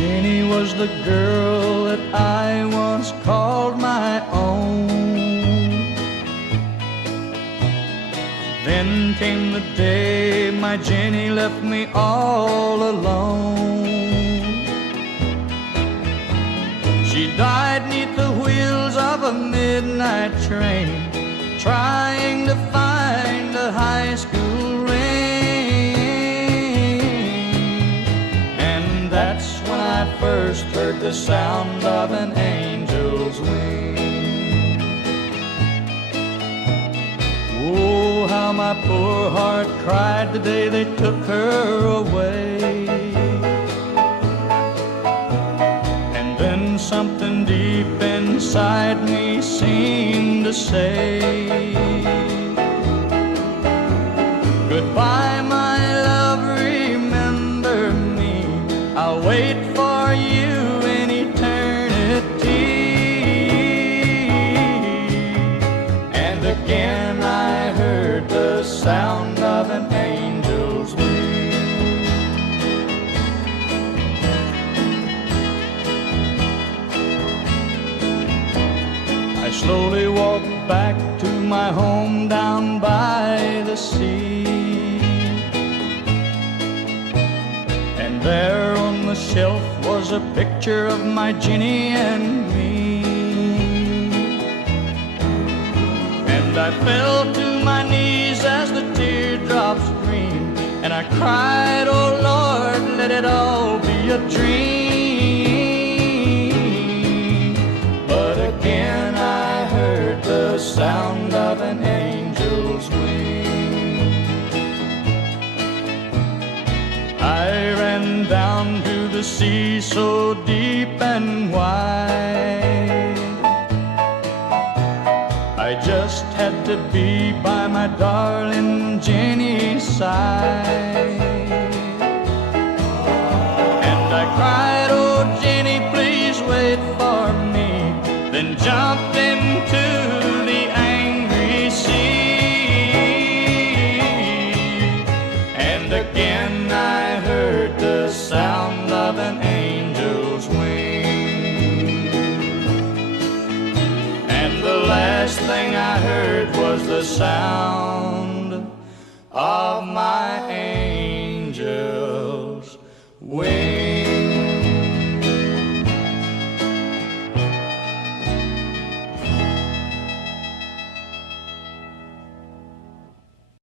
Jenny was the girl that I once called my own. Then came the day my Jenny left me all alone. She died 'neath the wheels of a midnight train, trying to find a high school ring. And that's when I first heard the sound of an angel's wing. Oh, how my poor heart cried the day they took her away. And then something deep inside me seemed to say, goodbye, my love, remember me. I'll wait for you in eternity. And again I heard the sound of an angel's wing. I slowly walked back to my home down by the sea. And there on the shelf was a picture of my Jenny and me. And I fell to my knees as the teardrops streamed, and I cried, oh Lord, let it all be a dream. But again I heard the sound of an angel's wing. I ran down to the sea so deep and wide. I just had to be by my darling Jenny's side. And I cried, oh Jenny, please wait for me. Then jumped into the angry sea. And again I heard the sound of an angel's wing. And the last thing I heard was the sound of my angel's wing.